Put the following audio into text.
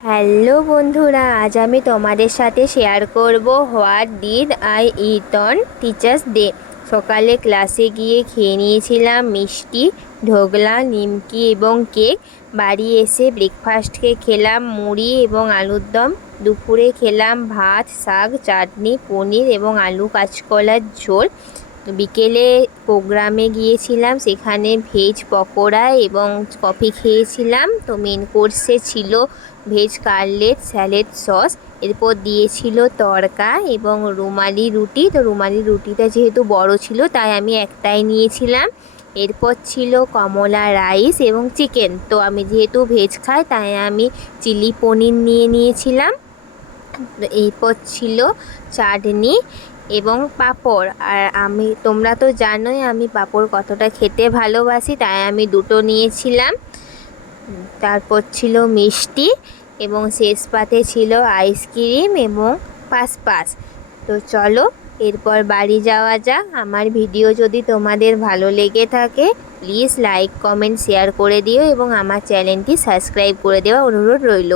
Hello বন্ধুরা, আজ আমি তোমাদের সাথে শেয়ার করব what did I it on teachers day. সকালে ক্লাসে গিয়ে খেয়ে নিয়েছিলাম মিষ্টি, ঢোকলা, নিমকি এবং কেক। বাড়ি এসে ব্রেকফাস্টকে খেলাম মুড়ি এবং আলুর দম। দুপুরে খেলাম ভাত, শাক, চাটনি, পনির এবং আলু কাঁচকলার ঝোল। বিকেলে প্রোগ্রামে গিয়েছিলাম, সেখানে ভেজ পকোড়া এবং কফি খেয়েছিলাম। তো মেন কোর্সে ছিল ভেজ কাটলেট, স্যালাড, সস। এরপর দিয়েছিল তড়কা এবং রুমালি রুটি। তো রুমালি রুটিটা যেহেতু বড় ছিল তাই আমি একটাই নিয়েছিলাম। এরপর ছিল কমলা রাইস এবং চিকেন। তো আমি যেহেতু ভেজ খাই তাই আমি চিলি পনির নিয়েছিলাম। এরপর ছিল চাটনি এবং পাঁপড়। আর তোমরা তো জানোই আমি পাঁপড় কতটা খেতে ভালোবাসি, তাই আমি দুটো নিয়েছিলাম। তারপর ছিল মিষ্টি এবং শেষ পাতে ছিল আইসক্রিম এবং পাসপাস। তো চলো এরপর বাড়ি যাওয়া যাক। আমার ভিডিও যদি তোমাদের ভালো লেগে থাকে প্লিজ লাইক, কমেন্ট, শেয়ার করে দিও এবং আমার চ্যানেলটি সাবস্ক্রাইব করে দেওয়ার অনুরোধ রইল।